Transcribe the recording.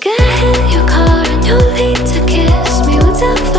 get in your car and you'll need to kiss me without